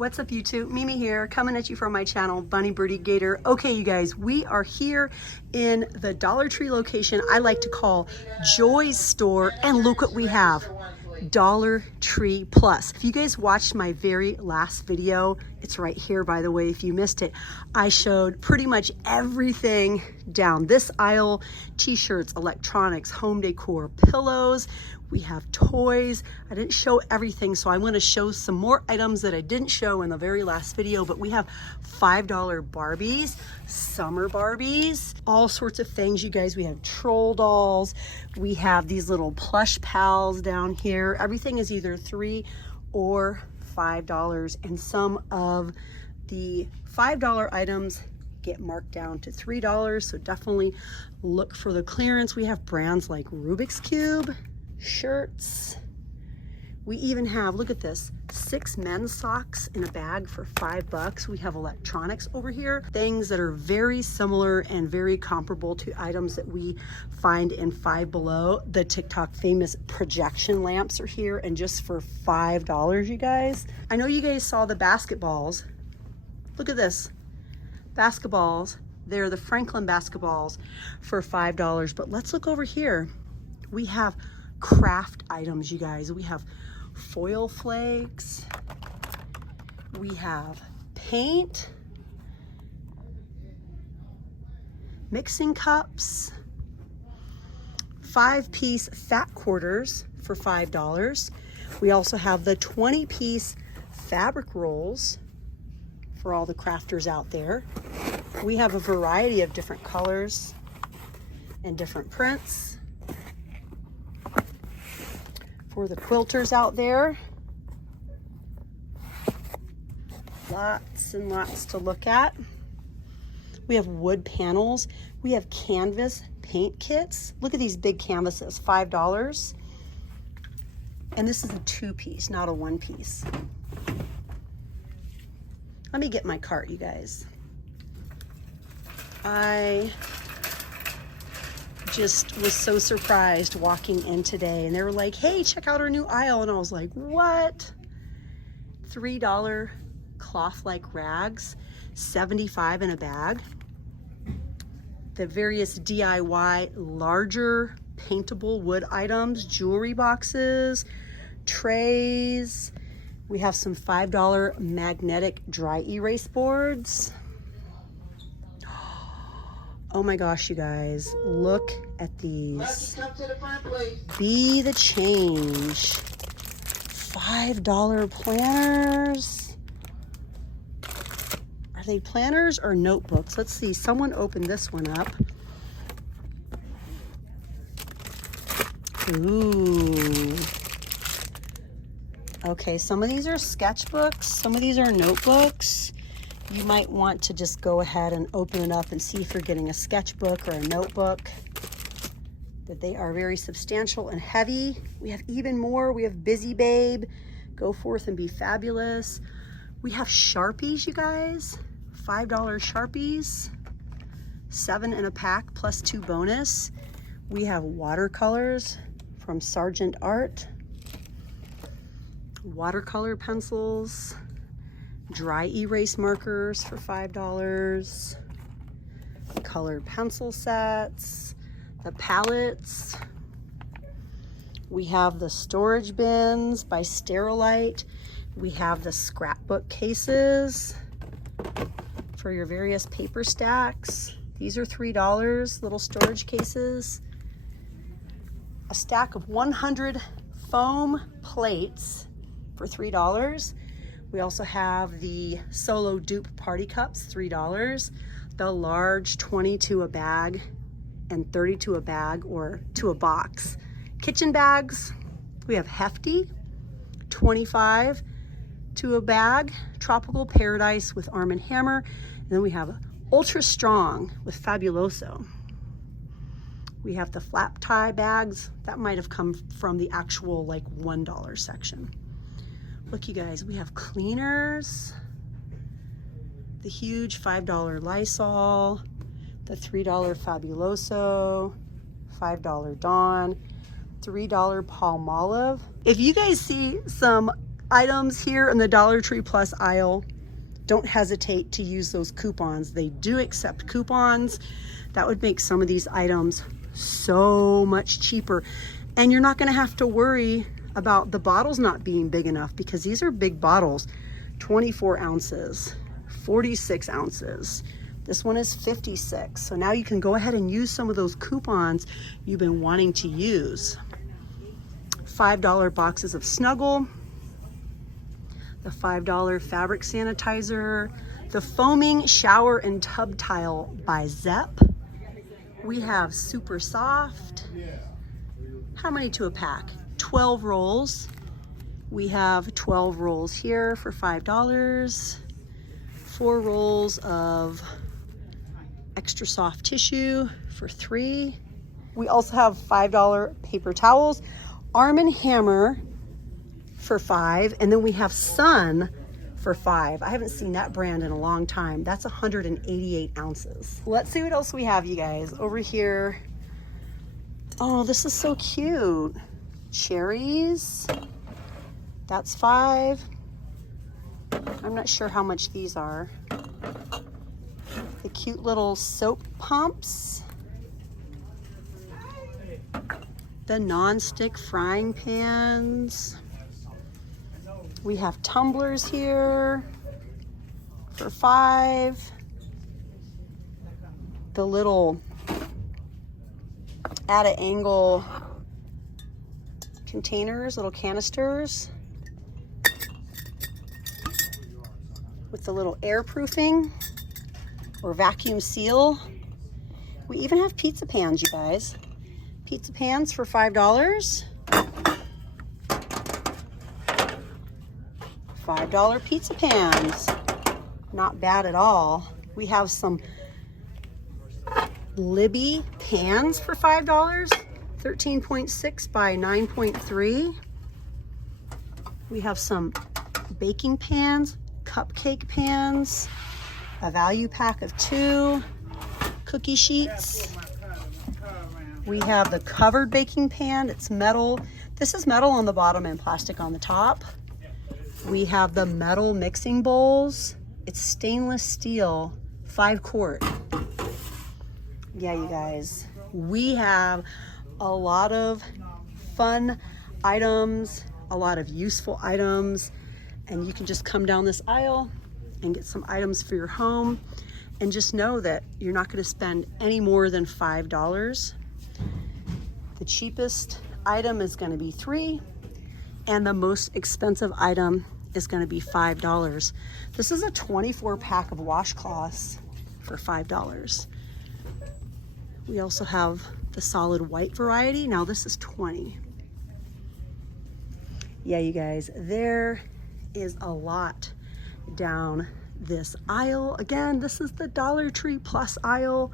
What's up YouTube? Mimi here, coming at you from my channel, Bunny, Birdie, Gator. Okay, you guys, we are here in the Dollar Tree location I like to call Joy's store, and look what we have. Dollar Tree Plus. If you guys watched my very last video, it's right here by the way if you missed it, I showed pretty much everything down this aisle. T-shirts, electronics, home decor, pillows. We have toys. I didn't show everything, so I'm going to show some more items that I didn't show in the very last video, but we have $5 Barbies, summer Barbies, all sorts of things, you guys. We have troll dolls. We have these little plush pals down here. Everything is either $3 or $5, and some of the $5 items get marked down to $3, so definitely look for the clearance. We have brands like Rubik's Cube, shirts. We even have, look at this, 6 men's socks in a bag for $5. We have electronics over here, things that are very similar and very comparable to items that we find in Five Below. The TikTok famous projection lamps are here, and just for $5, you guys. I know you guys saw the basketballs. Look at this, basketballs. They're the Franklin basketballs for $5, but let's look over here. We have craft items, you guys. We have foil flakes, we have paint, mixing cups, 5-piece fat quarters for $5. We also have the 20-piece fabric rolls for all the crafters out there. We have a variety of different colors and different prints for the quilters out there. Lots and lots to look at. We have wood panels. We have canvas paint kits. Look at these big canvases, $5. And this is a 2-piece, not a 1-piece. Let me get my cart, you guys. I just was so surprised walking in today, and they were like, hey, check out our new aisle, and I was like, what? $3 cloth-like rags, $75 in a bag. The various DIY larger paintable wood items, jewelry boxes, trays. We have some $5 magnetic dry erase boards. Oh my gosh, you guys, look at these. Be the change. $5 planners. Are they planners or notebooks? Let's see, someone opened this one up. Ooh. Okay, some of these are sketchbooks, some of these are notebooks. You might want to just go ahead and open it up and see if you're getting a sketchbook or a notebook. That they are very substantial and heavy. We have even more. We have Busy Babe, Go Forth and Be Fabulous. We have Sharpies, you guys. $5 Sharpies, 7 in a pack plus 2 bonus. We have watercolors from Sargent Art. Watercolor pencils. Dry erase markers for $5, colored pencil sets, the palettes. We have the storage bins by Sterilite. We have the scrapbook cases for your various paper stacks. These are $3, little storage cases. A stack of 100 foam plates for $3. We also have the solo dupe party cups, $3. The large 22 a bag and 32 a bag or to a box. Kitchen bags, we have hefty, 25 to a bag. Tropical Paradise with Arm & Hammer. And then we have Ultra Strong with Fabuloso. We have the flap tie bags. That might have come from the actual like $1 section. Look, you guys, we have cleaners, the huge $5 Lysol, the $3 Fabuloso, $5 Dawn, $3 Palmolive. If you guys see some items here in the Dollar Tree Plus aisle, don't hesitate to use those coupons. They do accept coupons. That would make some of these items so much cheaper. And you're not gonna have to worry about the bottles not being big enough, because these are big bottles, 24 ounces, 46 ounces. This one is 56. So now you can go ahead and use some of those coupons you've been wanting to use. $5 boxes of Snuggle, the $5 fabric sanitizer, the foaming shower and tub tile by Zepp. We have Super Soft. How many to a pack? 12 rolls. We have 12 rolls here for $5. 4 rolls of extra soft tissue for $3. We also have $5 paper towels, Arm & Hammer for $5, and then we have Sun for $5. I haven't seen that brand in a long time. That's 188 ounces. Let's see what else we have, you guys. Over here, oh, this is so cute. Cherries, that's $5. I'm not sure how much these are. The cute little soap pumps. The non-stick frying pans. We have tumblers here for $5. The little at an angle containers, little canisters with the little airproofing or vacuum seal. We even have pizza pans, you guys. Pizza pans for $5. $5 pizza pans. Not bad at all. We have some Libby pans for $5. 13.6 by 9.3. We have some baking pans, cupcake pans, a value pack of 2, cookie sheets. We have the covered baking pan. It's metal. This is metal on the bottom and plastic on the top. We have the metal mixing bowls. It's stainless steel, 5 quart. Yeah, you guys, we have a lot of fun items, a lot of useful items, and you can just come down this aisle and get some items for your home, and just know that you're not going to spend any more than $5. The cheapest item is going to be $3, and the most expensive item is going to be $5. This is a 24 pack of washcloths for $5. We also have the solid white variety. Now this is 20. Yeah, you guys, there is a lot down this aisle. Again, this is the Dollar Tree Plus aisle.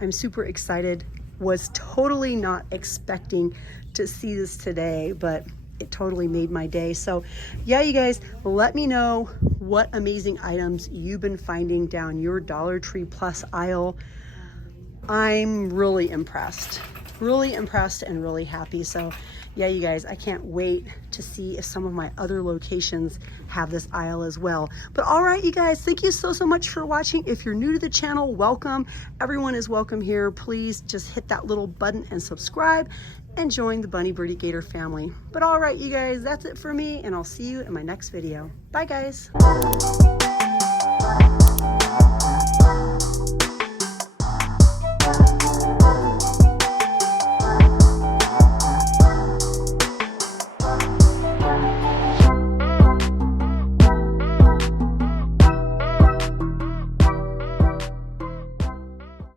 I'm super excited. Was totally not expecting to see this today, but it totally made my day. So yeah, you guys, let me know what amazing items you've been finding down your Dollar Tree Plus aisle. I'm really impressed and really happy. So yeah, you guys, I can't wait to see if some of my other locations have this aisle as well. But all right, you guys, thank you so much for watching. If you're new to the channel, welcome. Everyone is welcome here. Please just hit that little button and subscribe and join the Bunny Birdie Gator family. But all right, you guys, that's it for me, and I'll see you in my next video. Bye, guys.